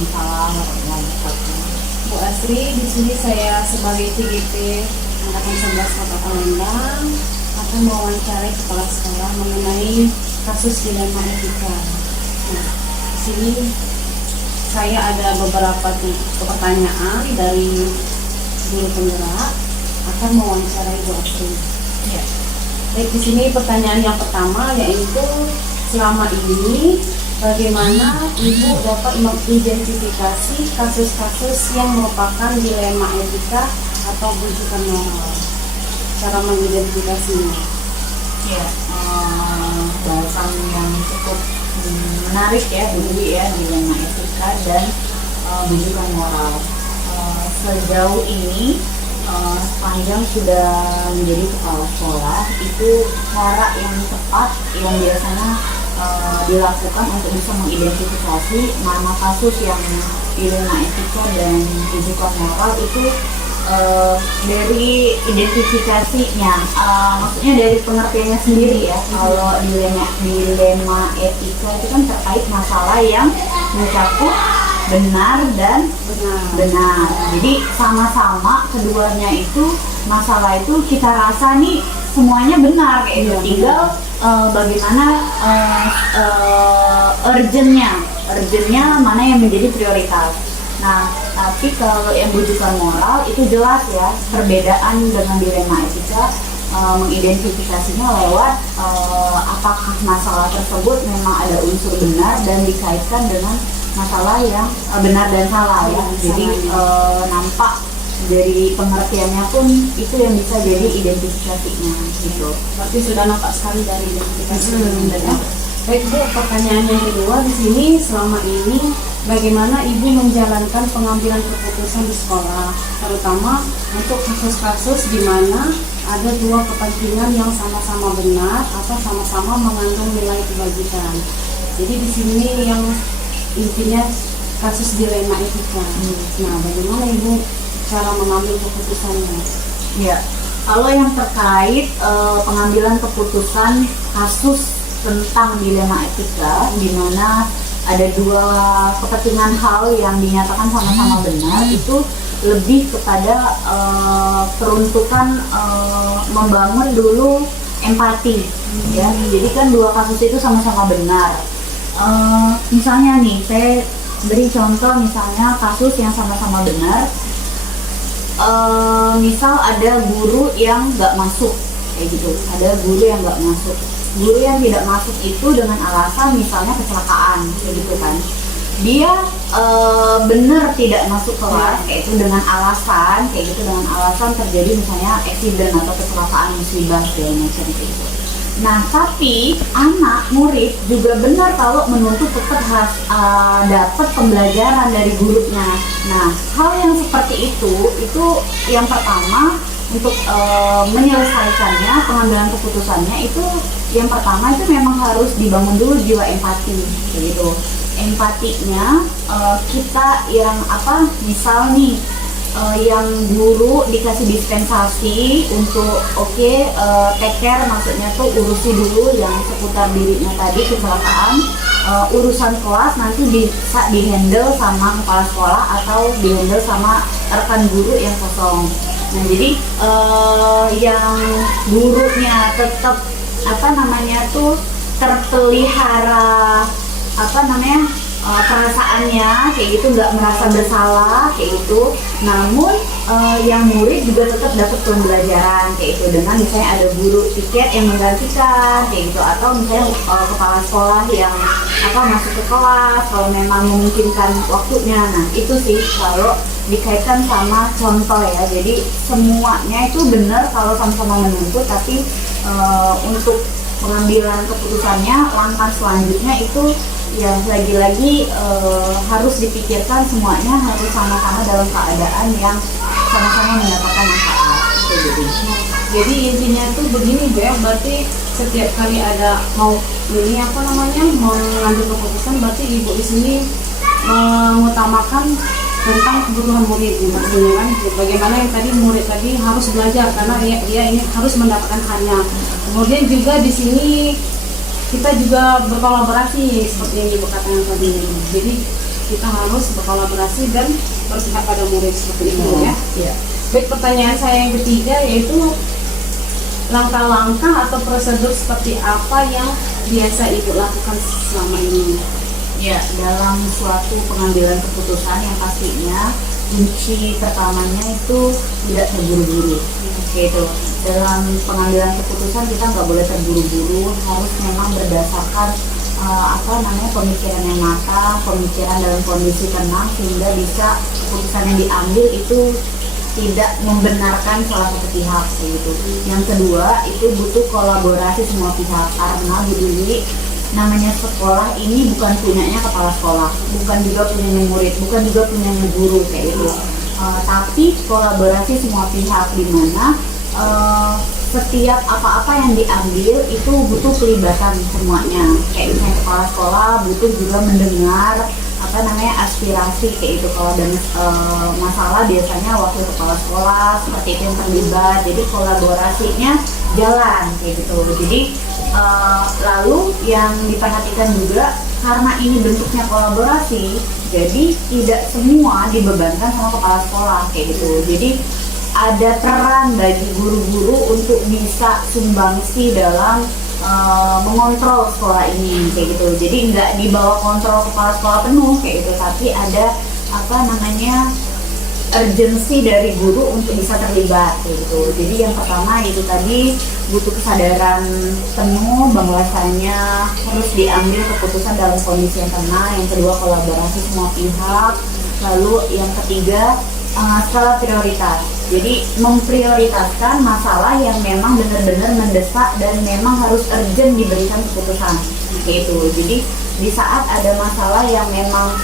Waalaikumsalam warahmatullahi wabarakatuh. Bu Asri, di sini saya sebagai TGP Angkatan 11 Kota Palembang akan mewawancarai kepala sekolah mengenai kasus dilema etika. Nah, di sini saya ada beberapa pertanyaan dari guru penggerak akan mewawancarai Bu Asri. Ya. Baik, di sini pertanyaan yang pertama yaitu selama ini bagaimana Ibu dapat mengidentifikasi kasus-kasus yang merupakan dilema etika atau bujukan moral? Cara mengidentifikasinya. Ya, bahasan yang cukup menarik ya, Bu ya, dilema etika dan bujukan moral. Sejauh ini sepanjang sudah menjadi kepala sekolah, itu cara yang tepat yang biasanya dilakukan untuk bisa mengidentifikasi mana kasus yang dilema etika dan bujukan moral itu dari identifikasinya, maksudnya dari pengertiannya sendiri ya. Kalau dilema etika itu kan terkait masalah yang mencakup benar dan benar. Jadi sama-sama keduanya itu masalah itu kita rasa nih semuanya benar kayak gitu. Tinggal bagaimana urgentnya mana yang menjadi prioritas. Nah, tapi kalau yang bujukan moral itu jelas ya, perbedaan dengan dilema etika mengidentifikasinya lewat apakah masalah tersebut memang ada unsur benar dan dikaitkan dengan masalah yang benar dan salah ya. Jadi nampak dari pengertiannya pun itu yang bisa jadi identifikasinya gitu. Berarti sudah nampak sekali dari identifikasi. Baik Bu, pertanyaan yang kedua di sini, selama ini bagaimana Ibu menjalankan pengambilan keputusan di sekolah, terutama untuk kasus-kasus di mana ada dua kepentingan yang sama-sama benar atau sama-sama mengandung nilai kebajikan. Jadi di sini yang intinya kasus dilema etika. Nah, bagaimana Ibu cara mengambil keputusannya? Ya, kalau yang terkait pengambilan keputusan kasus tentang dilema etika, di mana ada dua kepentingan hal yang dinyatakan sama-sama benar, itu lebih kepada peruntukan membangun dulu empati, ya. Jadi kan dua kasus itu sama-sama benar. Misalnya nih, saya beri contoh misalnya kasus yang sama-sama benar. Misal ada guru yang nggak masuk, kayak gitu. Ada guru yang nggak masuk. Guru yang tidak masuk itu dengan alasan misalnya kecelakaan, kayak gitu kan. Dia benar tidak masuk kelas, kayak itu dengan alasan, kayak gitu, dengan alasan terjadi misalnya accident atau kecelakaan musibah segala macam kayak gitu. Nah, tapi anak murid juga benar kalau menuntut tetap harus dapat pembelajaran dari gurunya. Nah, hal yang seperti itu yang pertama untuk menyelesaikannya, pengambilan keputusannya itu yang pertama itu memang harus dibangun dulu jiwa empati, gitu. Empatinya kita yang misal nih yang guru dikasih dispensasi untuk take care, maksudnya tuh urusi dulu yang seputar dirinya tadi kecelakaan, urusan kelas nanti bisa dihandle sama kepala sekolah atau dihandle sama rekan guru yang kosong. Nah, jadi yang gurunya tetap terpelihara perasaannya kayak gitu, nggak merasa bersalah kayak gitu. Namun yang murid juga tetap dapat pembelajaran kayak gitu, dengan misalnya ada guru tiket yang menggantikan kayak gitu, atau misalnya kepala sekolah yang masuk ke kelas kalau memang memungkinkan waktunya. Nah, itu sih kalau dikaitkan sama contoh ya. Jadi semuanya itu benar kalau sama-sama menuntut, tapi untuk pengambilan keputusannya langkah selanjutnya itu ya lagi-lagi harus dipikirkan, semuanya harus sama-sama dalam keadaan yang sama-sama mendapatkan manfaat gitu. Jadi intinya itu begini ya, berarti setiap kali ada mau mengambil keputusan, berarti Ibu di sini mengutamakan tentang kebutuhan murid, maksudnya kan bagaimana yang tadi murid tadi harus belajar karena dia ini harus mendapatkan haknya. Kemudian juga di sini kita juga berkolaborasi seperti yang Ibu katakan tadi. Jadi kita harus berkolaborasi dan berpihak pada murid seperti itu ya. Iya. Baik, pertanyaan saya yang ketiga yaitu langkah-langkah atau prosedur seperti apa yang biasa Ibu lakukan selama ini? Ya, dalam suatu pengambilan keputusan yang pastinya kunci pertamanya itu tidak terburu-buru. Gitu. Dalam pengambilan keputusan kita nggak boleh terburu-buru, harus memang berdasarkan pemikiran yang matang, pemikiran dalam kondisi tenang sehingga bisa keputusan yang diambil itu tidak membenarkan salah satu pihak gitu. Yang kedua itu butuh kolaborasi semua pihak karena Bu Dewi, namanya sekolah ini bukan punyanya kepala sekolah, bukan juga punyanya murid, bukan juga punyanya guru kayak gitu. Tapi kolaborasi semua pihak di mana setiap apa-apa yang diambil itu butuh pelibatan semuanya. Kayak misalnya kepala sekolah butuh juga mendengar aspirasi kayak itu. Kalau ada masalah biasanya wakil kepala sekolah seperti itu yang terlibat, jadi kolaborasinya jalan kayak gitu. Jadi lalu yang diperhatikan juga karena ini bentuknya kolaborasi, jadi tidak semua dibebankan sama kepala sekolah kayak gitu. Jadi ada peran bagi guru-guru untuk bisa sumbangsi dalam mengontrol sekolah ini kayak gitu. Jadi nggak di bawah kontrol kepala sekolah penuh kayak gitu, tapi ada urgensi dari guru untuk bisa terlibat kayak gitu. Jadi yang pertama itu tadi butuh kesadaran penuh bahwasanya harus diambil keputusan dalam kondisi yang tenang. Yang kedua kolaborasi semua pihak. Lalu yang ketiga skala prioritas. Jadi memprioritaskan masalah yang memang benar-benar mendesak dan memang harus urgent diberikan keputusan gitu. Jadi di saat ada masalah yang memang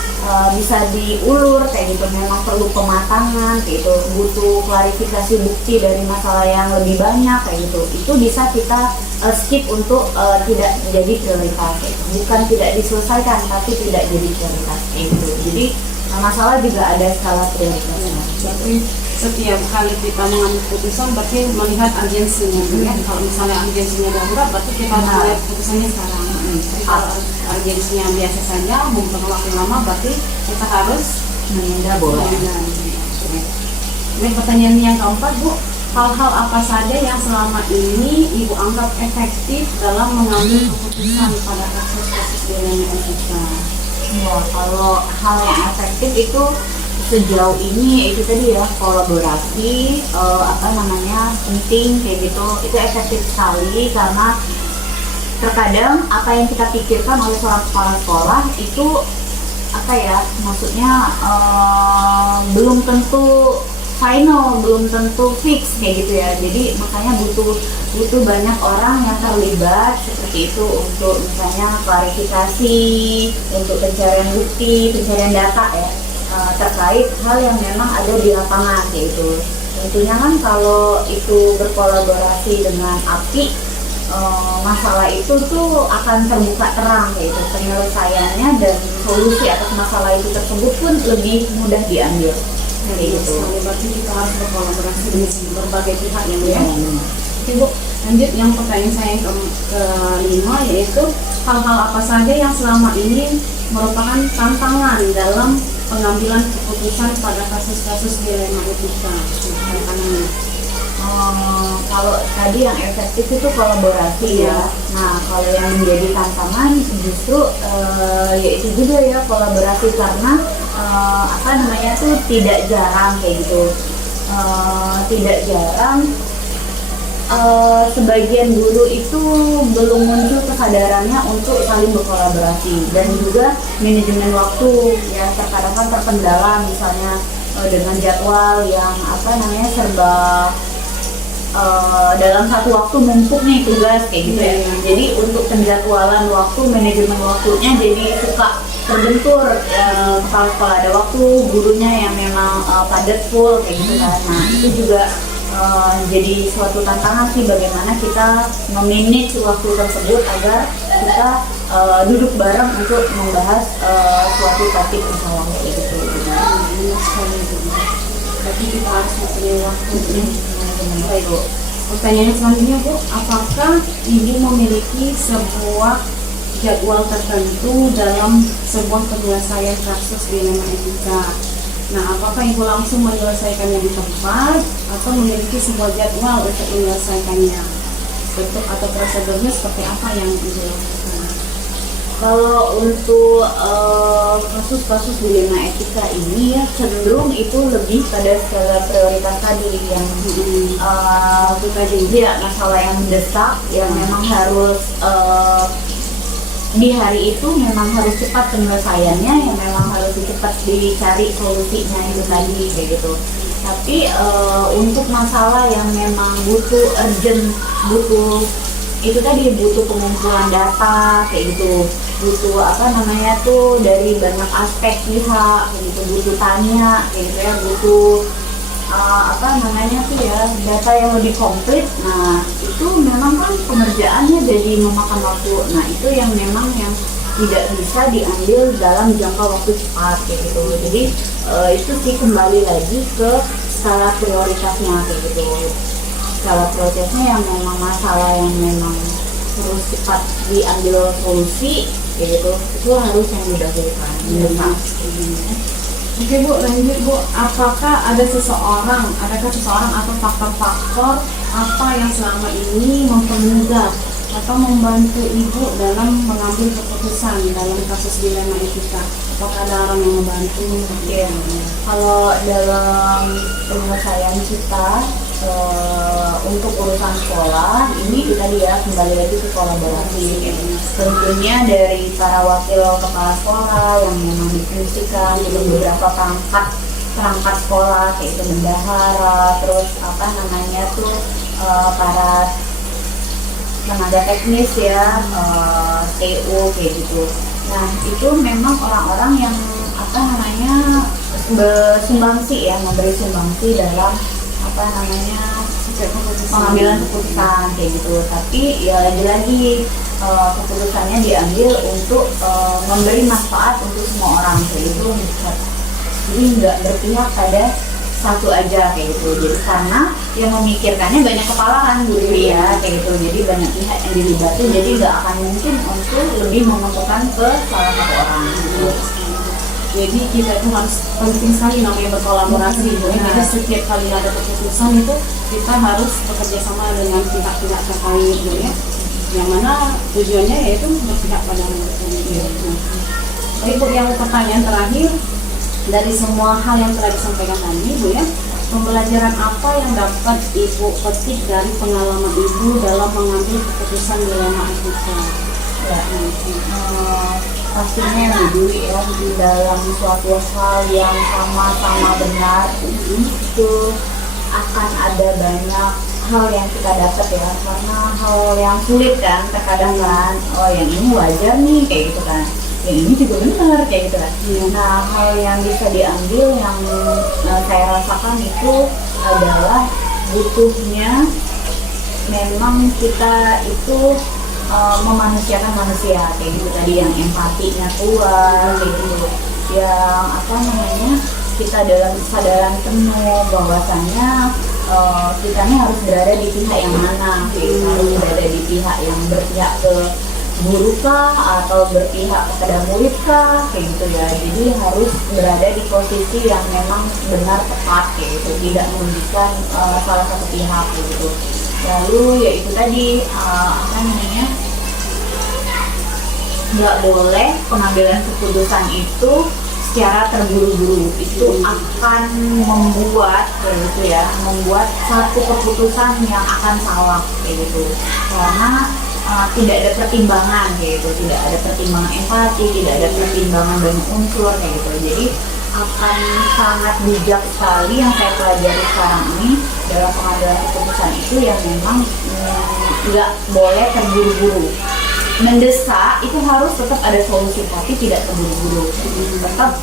bisa diulur kayak gitu, memang perlu pematangan kayak gitu, butuh klarifikasi bukti dari masalah yang lebih banyak kayak gitu, itu bisa kita skip untuk tidak jadi prioritas kayak gitu. Bukan tidak diselesaikan tapi tidak jadi prioritas kayak gitu. Jadi masalah juga ada skala prioritasnya. Jadi setiap kali kita mengambil keputusan berarti melihat urgensinya ya. Kalau misalnya urgensinya darurat berarti kita harus melihat keputusannya sekarang. Kalau urgensinya biasa saja membutuhkan waktu lama berarti kita harus menunda boleh. Ini pertanyaan yang keempat, Bu, hal-hal apa saja yang selama ini Ibu anggap efektif dalam mengambil keputusan pada kasus-kasus dilema kita? Wah, kalau hal yang efektif itu sejauh ini itu tadi ya, kolaborasi penting kayak gitu, itu efektif sekali karena terkadang apa yang kita pikirkan oleh seorang kepala sekolah itu belum tentu final, belum tentu fix kayak gitu ya. Jadi makanya butuh banyak orang yang terlibat seperti itu untuk misalnya klarifikasi, untuk pencarian bukti, pencarian data ya terkait hal yang memang ada di lapangan kayak gitu. Tentunya kan kalau itu berkolaborasi dengan API, masalah itu tuh akan terbuka terang kayak gitu, penyelesaiannya dan solusi atas masalah itu tersebut pun lebih mudah diambil. Gitu. Berarti kita harus berkolaborasi dengan berbagai pihak ya. Ibu, lanjut yang pertanyaan saya yang kelima yaitu hal-hal apa saja yang selama ini merupakan tantangan dalam pengambilan keputusan pada kasus-kasus dilema etika. Tantangannya. Kalau tadi yang efektif itu kolaborasi ya. Nah, kalau yang menjadi tantangan justru yaitu juga ya kolaborasi karena tidak jarang kayak gitu. Tidak jarang sebagian guru itu belum muncul kesadarannya untuk saling berkolaborasi, dan juga manajemen waktu ya terkadang kan terkendala misalnya dengan jadwal yang serba dalam satu waktu numpuk nih tugas kayak gitu ya. Jadi untuk penjadwalan waktu, manajemen waktunya jadi suka terbentur. Kepala sekolah ada waktu, gurunya yang memang padat full kayak gitu kan. Nah itu juga jadi suatu tantangan sih bagaimana kita memanage waktu tersebut agar kita duduk bareng untuk membahas suatu topik misalnya kayak gitu. Jadi kita harus mempunyai waktu. Baik, Bu. Pertanyaan selanjutnya, Bu, apakah Ibu memiliki sebuah jadwal tertentu dalam sebuah penyelesaian kasus dilema etika. Nah, apakah ibu langsung menyelesaikannya di tempat atau memiliki sebuah jadwal untuk menyelesaikannya? Bentuk atau prosedurnya seperti apa yang ibu lakukan? Kalau untuk kasus-kasus dilema etika ini ya cenderung itu lebih pada skala prioritas tadi yang itu tadi ya, masalah yang mendesak yang memang harus di hari itu memang harus cepat penyelesaiannya, yang memang harus cepat dicari solusinya itu tadi kayak gitu. Tapi untuk masalah yang memang butuh urgent, butuh itu tadi, butuh pengumpulan data kayak gitu, butuh dari banyak aspek pihak kayak gitu, butuh tanya kayak gitu ya, butuh data yang lebih komplit. Nah itu memang kan pengerjaannya jadi memakan waktu. Nah itu yang memang yang tidak bisa diambil dalam jangka waktu cepat kayak gitu. Jadi itu sih kembali lagi ke skala prioritasnya kayak gitu. Skala prioritasnya yang memang masalah yang memang harus cepat diambil solusi kayak gitu, itu harus yang didahulukan. Oke Bu, lanjut Bu. Adakah seseorang atau faktor-faktor apa yang selama ini mempermudah atau membantu Ibu dalam mengambil keputusan dalam kasus dilema etika? Apakah ada orang yang membantu? Ya, kalau dalam penyelesaian kita untuk urusan sekolah ini kita kembali lagi ke kolaborasi. Tentunya dari para wakil kepala sekolah yang memang difungsikan di beberapa perangkat sekolah kayak itu bendahara, terus para tenaga teknis ya, TU kayak gitu. Nah itu memang orang-orang yang bersumbangsi ya, memberi sumbangsi dalam pengambilan keputusan kayak gitu. Tapi ya lagi-lagi keputusannya diambil untuk memberi manfaat untuk semua orang kayak gitu. Jadi nggak berpihak pada satu aja kayak gitu. Jadi karena yang memikirkannya banyak kepala kan guru ya kayak gitu. Jadi banyak pihak yang dilibatkan. Jadi nggak akan mungkin untuk lebih menguntungkan ke salah satu orang gitu. Jadi kita itu harus penting sekali namanya berkolaborasi. Jadi setiap kali ada keputusan itu kita harus bekerja sama dengan pihak-pihak terkait gitu ya. Yang mana tujuannya yaitu berpihak pada manusia. Jadi Bu, yang pertanyaan terakhir, dari semua hal yang telah disampaikan tadi Bu ya, pembelajaran apa yang dapat Ibu petik dari pengalaman Ibu dalam mengambil keputusan dilema etika? Ya, pastinya yang dulu ya, di dalam suatu hal yang sama-sama benar itu akan ada banyak hal yang kita dapat ya, karena hal yang sulit kan terkadang kan, oh yang ini wajar nih kayak gitu kan, yang ini juga benar kayak gitu kan. Nah hal yang bisa diambil yang saya rasakan itu adalah butuhnya memang kita itu memanusiakan manusia kayak gitu tadi, yang empatinya kuat kayak gitu, yang kita dalam kesadaran penuh bahwasannya kita ini harus berada di pihak yang mana, harus berada di pihak yang berpihak ke guru kah atau berpihak kepada murid kah kayak gitu ya. Jadi harus berada di posisi yang memang benar tepat kayak gitu, tidak merugikan salah satu pihak kayak gitu. Lalu ya itu tadi nggak boleh pengambilan keputusan itu secara terburu-buru, itu akan membuat satu keputusan yang akan salah kayak gitu, karena tidak ada pertimbangan kayak gitu, tidak ada pertimbangan empati, tidak ada pertimbangan banyak unsur kayak gitu. Jadi akan sangat bijak sekali yang saya pelajari sekarang ini dalam pengambilan keputusan itu yang memang nggak boleh terburu-buru. Mendesak itu harus tetap ada solusi tapi tidak terburu-buru. Tetap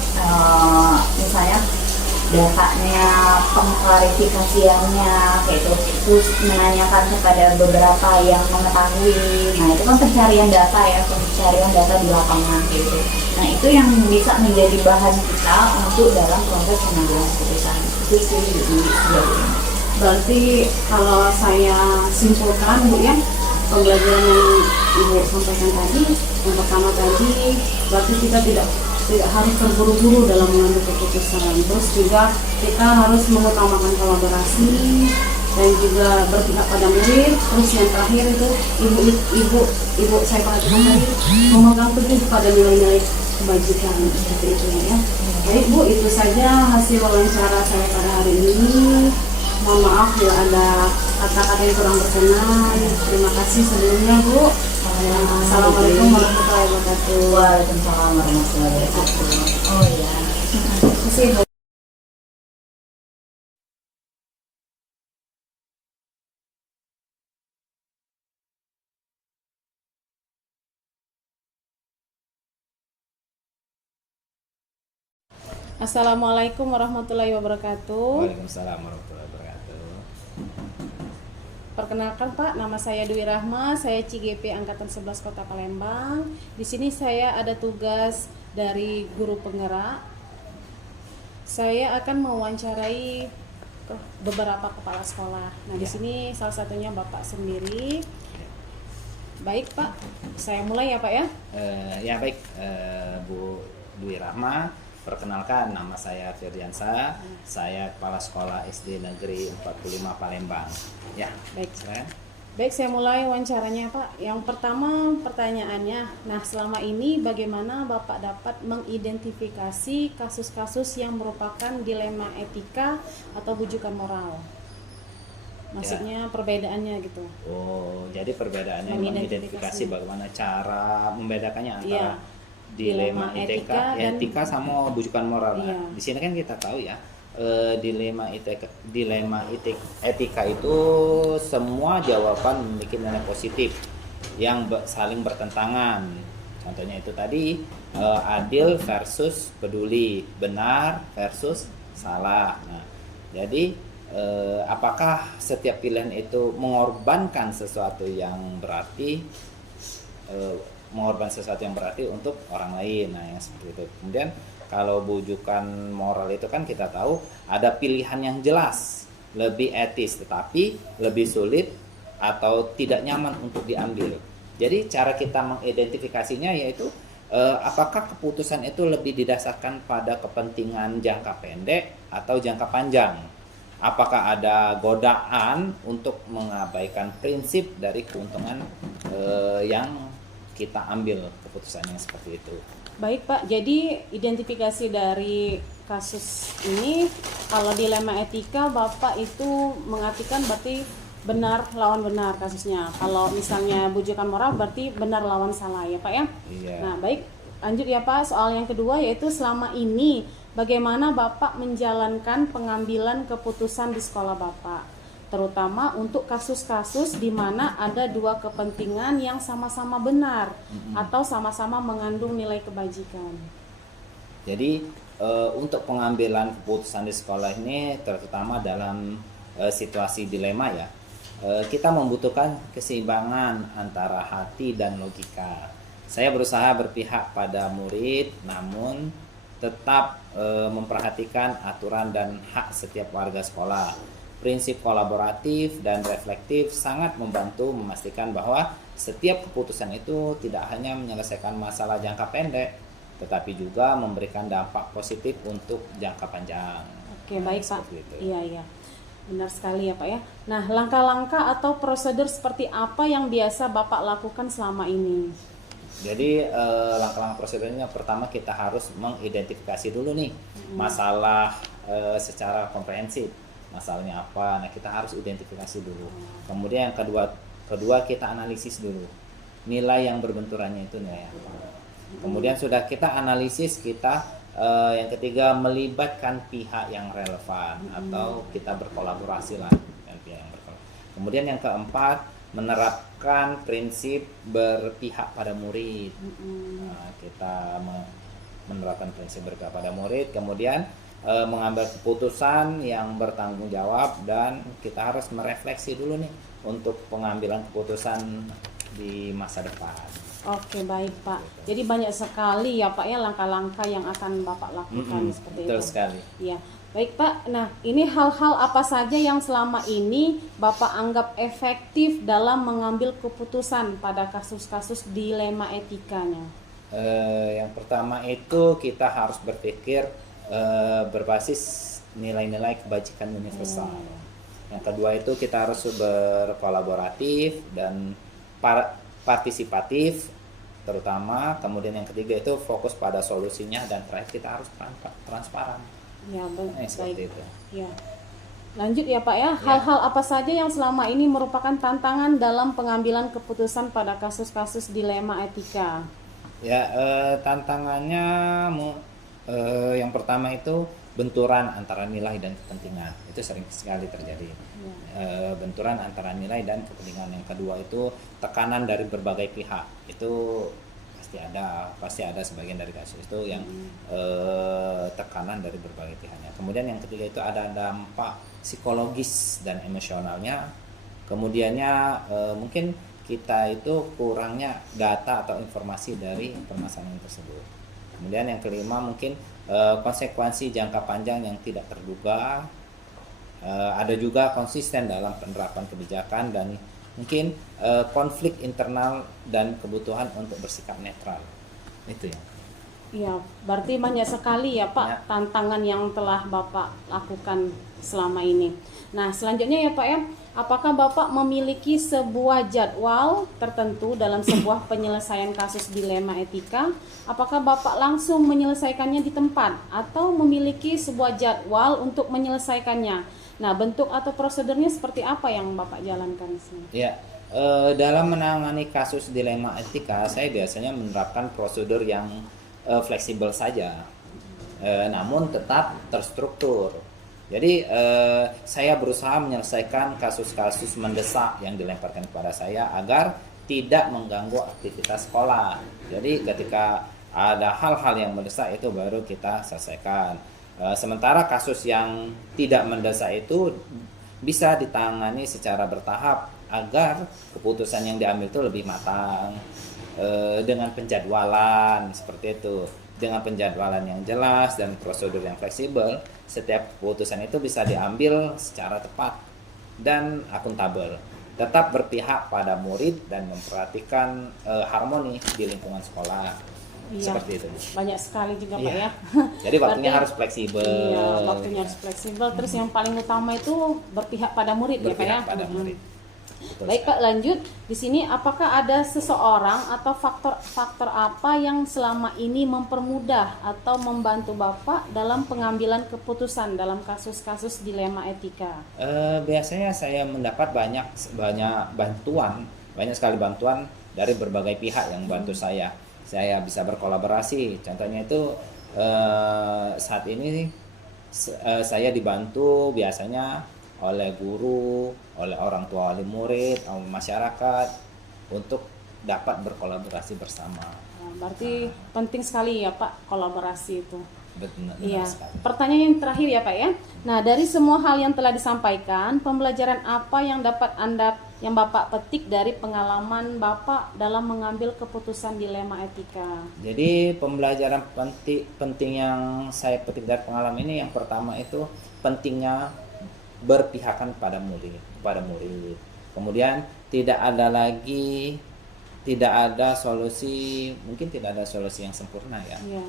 misalnya datanya, pengklarifikasiannya kayak itu, terus menanyakan kepada beberapa yang mengetahui. Nah itu kan pencarian data ya, pencarian data di lapangan kayak gitu. Nah itu yang bisa menjadi bahan kita untuk dalam proses pengambilan keputusan. Itu sih sebagainya. Berarti kalau saya simpulkan Bu ya, pembelajaran yang Ibu sampaikan tadi, yang pertama tadi berarti kita tidak harus terburu-buru dalam mengambil keputusan. Terus juga kita harus mengutamakan kolaborasi dan juga berpihak pada murid. Terus yang terakhir itu ibu saya perhatikan tadi memegang teguh pada nilai-nilai kebajikan seperti itu ya. Baik Bu, itu saja hasil wawancara saya pada hari ini. Mohon maaf bila ada kata-kata yang kurang berkenan. Terima kasih sebelumnya Bu. Assalamualaikum warahmatullahi wabarakatuh. Waalaikumsalam warahmatullahi wabarakatuh. Oh ya. Terima kasih Bu. Assalamualaikum warahmatullahi wabarakatuh. Waalaikumsalam warahmatullahi wabarakatuh. Perkenalkan Pak, nama saya Dwi Rahma, saya CGP Angkatan 11 Kota Palembang. Di sini saya ada tugas dari guru penggerak. Saya akan mewawancarai beberapa kepala sekolah. Nah, di sini salah satunya Bapak sendiri. Baik Pak, saya mulai ya Pak ya. Ya baik, Bu Dwi Rahma. Perkenalkan, nama saya Firdiansa, saya Kepala Sekolah SD Negeri 45 Palembang. Ya, Baik. silakan. Baik, saya mulai wawancaranya Pak. Yang pertama pertanyaannya, nah selama ini bagaimana Bapak dapat mengidentifikasi kasus-kasus yang merupakan dilema etika atau bujukan moral? Maksudnya perbedaannya gitu. Oh, jadi perbedaannya Mengidentifikasi. mengidentifikasi bagaimana cara membedakannya antara Iya. dilema etika, dan etika sama bujukan moral. Iya. Di sini kan kita tahu ya, dilema etika itu semua jawaban memiliki nilai positif yang saling bertentangan. Contohnya itu tadi adil versus peduli, benar versus salah. Nah, jadi apakah setiap pilihan itu mengorbankan sesuatu yang berarti untuk orang lain? Nah, yang seperti itu. Kemudian kalau bujukan moral itu kan kita tahu ada pilihan yang jelas, lebih etis tetapi lebih sulit atau tidak nyaman untuk diambil. Jadi cara kita mengidentifikasinya yaitu apakah keputusan itu lebih didasarkan pada kepentingan jangka pendek atau jangka panjang? Apakah ada godaan untuk mengabaikan prinsip dari keuntungan yang kita ambil keputusannya seperti itu. Baik Pak, jadi identifikasi dari kasus ini, kalau dilema etika Bapak itu mengartikan berarti benar lawan benar kasusnya. Kalau misalnya bujukan moral berarti benar lawan salah ya Pak ya. Iya. Nah baik, lanjut ya Pak, soal yang kedua yaitu selama ini bagaimana Bapak menjalankan pengambilan keputusan di sekolah Bapak, terutama untuk kasus-kasus di mana ada dua kepentingan yang sama-sama benar atau sama-sama mengandung nilai kebajikan. Jadi untuk pengambilan keputusan di sekolah ini terutama dalam situasi dilema ya, kita membutuhkan keseimbangan antara hati dan logika. Saya berusaha berpihak pada murid namun tetap memperhatikan aturan dan hak setiap warga sekolah. Prinsip kolaboratif dan reflektif sangat membantu memastikan bahwa setiap keputusan itu tidak hanya menyelesaikan masalah jangka pendek, tetapi juga memberikan dampak positif untuk jangka panjang. Oke, baik Pak. Itu. Iya. Benar sekali ya Pak ya. Nah, langkah-langkah atau prosedur seperti apa yang biasa Bapak lakukan selama ini? Jadi langkah-langkah prosedurnya pertama kita harus mengidentifikasi dulu nih masalah secara komprehensif. Masalahnya apa? Nah, kita harus identifikasi dulu. Kemudian yang kedua kita analisis dulu. Nilai yang berbenturannya itu nilai apa. Kemudian sudah kita analisis, kita yang ketiga melibatkan pihak yang relevan atau kita berkolaborasi lah dengan pihak yang berkolaborasi. Kemudian yang keempat menerapkan prinsip berpihak pada murid. Nah, kita menerapkan prinsip berpihak pada murid. Kemudian mengambil keputusan yang bertanggung jawab dan kita harus merefleksi dulu nih untuk pengambilan keputusan di masa depan. Oke, baik Pak. Jadi banyak sekali ya Pak ya langkah-langkah yang akan Bapak lakukan seperti Betul itu. sekali. Iya. Baik Pak, nah ini hal-hal apa saja yang selama ini Bapak anggap efektif dalam mengambil keputusan pada kasus-kasus dilema etikanya? Yang pertama itu kita harus berpikir berbasis nilai-nilai kebajikan universal. Yang kedua itu kita harus berkolaboratif dan partisipatif terutama. Kemudian yang ketiga itu fokus pada solusinya, dan terakhir kita harus transparan. Ya, Seperti baik. itu. Ya. Lanjut ya Pak ya, hal-hal apa saja yang selama ini merupakan tantangan dalam pengambilan keputusan pada kasus-kasus dilema etika? Ya, tantangannya yang pertama itu benturan antara nilai dan kepentingan. Itu sering sekali terjadi. Benturan antara nilai dan kepentingan. Yang kedua itu tekanan dari berbagai pihak. Itu pasti ada sebagian dari kasus itu yang tekanan dari berbagai pihaknya. Kemudian yang ketiga itu ada dampak psikologis dan emosionalnya. Kemudiannya mungkin kita itu kurangnya data atau informasi dari permasalahan tersebut. Kemudian yang kelima mungkin konsekuensi jangka panjang yang tidak terduga. Ada juga konsisten dalam penerapan kebijakan, dan mungkin konflik internal dan kebutuhan untuk bersikap netral. Itu ya. Iya, berarti banyak sekali ya Pak Ya. tantangan yang telah Bapak lakukan selama ini. Nah, selanjutnya ya Pak ya, apakah Bapak memiliki sebuah jadwal tertentu dalam sebuah penyelesaian kasus dilema etika? Apakah Bapak langsung menyelesaikannya di tempat atau memiliki sebuah jadwal untuk menyelesaikannya? Nah, bentuk atau prosedurnya seperti apa yang Bapak jalankan di sini? Ya, dalam menangani kasus dilema etika, saya biasanya menerapkan prosedur yang fleksibel saja, namun tetap terstruktur. Jadi saya berusaha menyelesaikan kasus-kasus mendesak yang dilemparkan kepada saya agar tidak mengganggu aktivitas sekolah. Jadi ketika ada hal-hal yang mendesak itu baru kita selesaikan. Sementara kasus yang tidak mendesak itu bisa ditangani secara bertahap agar keputusan yang diambil itu lebih matang, dengan penjadwalan seperti itu. Dengan penjadwalan yang jelas dan prosedur yang fleksibel, setiap keputusan itu bisa diambil secara tepat dan akuntabel. Tetap berpihak pada murid dan memperhatikan harmoni di lingkungan sekolah. Iya, Seperti itu. banyak sekali juga Pak Iya. ya. Jadi waktunya Berarti- harus fleksibel. Iya, waktunya harus fleksibel. Terus yang paling utama itu berpihak pada murid ya Pak ya. Berpihak pada murid. Betul Baik sekali. Pak, lanjut. Di sini apakah ada seseorang atau faktor apa yang selama ini mempermudah atau membantu Bapak dalam pengambilan keputusan dalam kasus-kasus dilema etika? Biasanya saya mendapat banyak sekali bantuan dari berbagai pihak yang membantu saya. Saya bisa berkolaborasi. Contohnya itu saat ini saya dibantu biasanya oleh guru, oleh orang tua wali murid, oleh masyarakat untuk dapat berkolaborasi bersama. Nah, berarti penting sekali ya Pak kolaborasi itu. Benar Iya. sekali. Pertanyaan yang terakhir ya Pak ya. Nah, dari semua hal yang telah disampaikan, pembelajaran apa yang dapat yang Bapak petik dari pengalaman Bapak dalam mengambil keputusan dilema etika? Jadi pembelajaran penting yang saya petik dari pengalaman ini, yang pertama itu pentingnya berpihakan pada murid. Kemudian tidak ada solusi yang sempurna ya. Iya.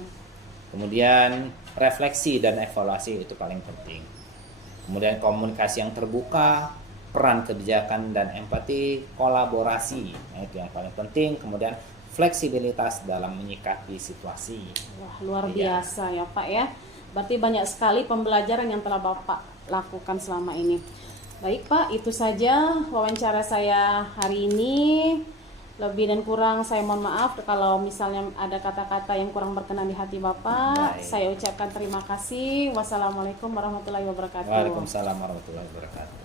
Kemudian refleksi dan evaluasi itu paling penting. Kemudian komunikasi yang terbuka, peran kebijakan dan empati, kolaborasi, nah, itu yang paling penting. Kemudian fleksibilitas dalam menyikapi situasi. Wah, luar Iya. biasa ya Pak ya. Berarti banyak sekali pembelajaran yang telah Bapak lakukan selama ini. Baik Pak, itu saja wawancara saya hari ini. Lebih dan kurang saya mohon maaf kalau misalnya ada kata-kata yang kurang berkenan di hati Bapak. Baik. Saya ucapkan terima kasih. Wassalamualaikum warahmatullahi wabarakatuh. Waalaikumsalam warahmatullahi wabarakatuh.